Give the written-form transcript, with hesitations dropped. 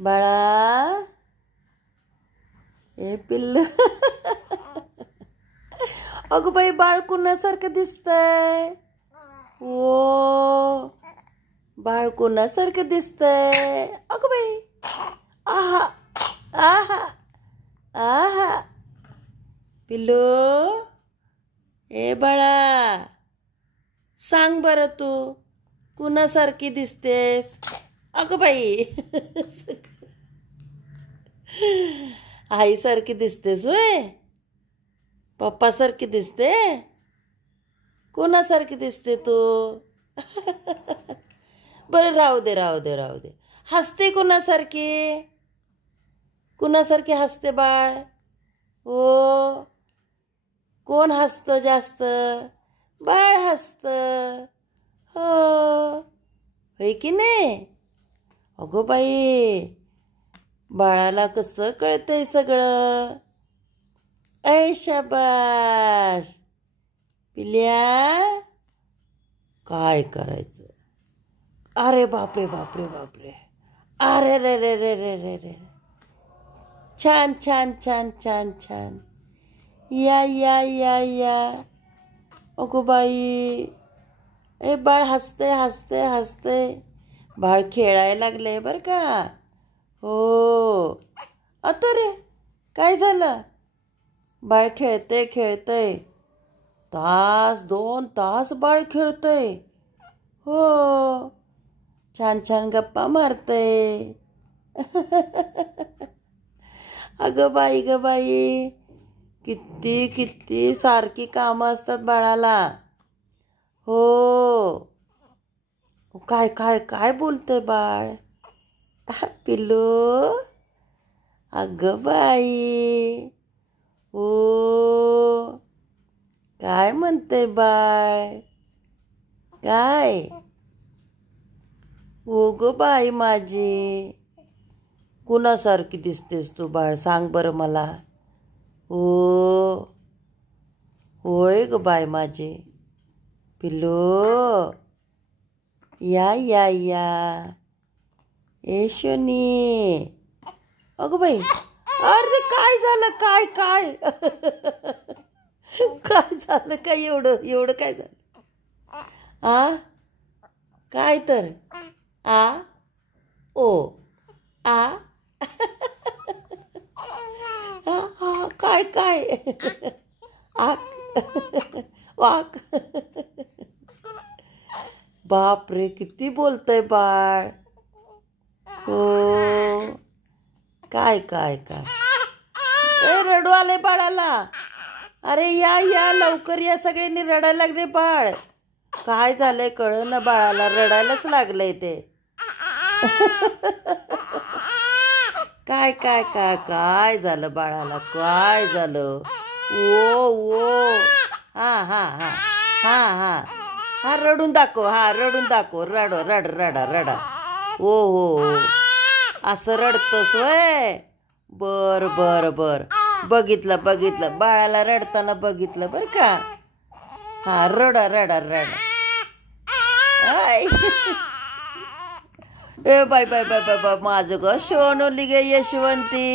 बाळा ए पिल्लू अगं बाई बाळ कुणासारखं दिसतंय. ओ बाळ कुणासारखं दिसतंय. अगं बाई आहा आहा आहा पिल्लू ए बाळा सांग बरं तू कुणासारखी दिसतेस. अगं बाई आईसारखी दिसतेस होय. पप्पासारखी दिसते. कोणासारखी दिसते तू. बरं राहू दे राहू दे राहू दे. हसते कुणासारखी. कुणासारखी हसते बाळ. हो कोण हसतं जास्त. बाळ हसतं. हो होय की नाही. अगो बाई बाळाला कसं कळतंय सगळं. ऐ शाबाश पिल्या काय करायचं. अरे बापरे बापरे बापरे. अरे रे रे रे रे रे रे. छान छान छान छान छान. या या या या. अगो बाई ए बाळ हसते हसते हसते. बाळ खेळायला लागले बरं का. हो आता रे काय झालं. बाळ खेळते खेळते. तास 2 तास बाळ खेळतंय. हो छान छान गप्पा मारते. अगं बाई ग बाई किती किती सारखी कामं असतात बाळाला. हो काय काय काय बोलते बाळ. पिल्लू अगं बाई हो काय म्हणते बाळ. काय हो ग बाई माझी कुणासारखी दिसतेस तू बाळ सांग बरं मला. हो होय ग बाय माझी. पिल्लू या या या. ए शनी अगं बाई अरे काय झालं काय काय. काय झालं काय एवढं एवढं काय झालं. आ काय तर आ ओ आ काय काय आ वाक. बाप रे किती बोलतय बाळ. हो काय काय काय. ए रडू आले बाळाला. अरे या या लवकर या सगळ्यांनी रडायला लागले बाळ. काय झालंय कळ ना बाळाला रडायलाच लागलंय ते. काय काय काय काय झालं बाळाला काय झालं. ओ ओ हा हा हा हा हा हा रडून दाखव. हा रडून दाखव. रड रड रडा रडा. हो हो हो असं रडतोस वय. बर बर बर बघितलं बघितलं बाळाला रडताना बघितलं बर का. हा रडा रडा रडा. ए bye bye bye bye bye माझं ग सोनवली गे यशवंती.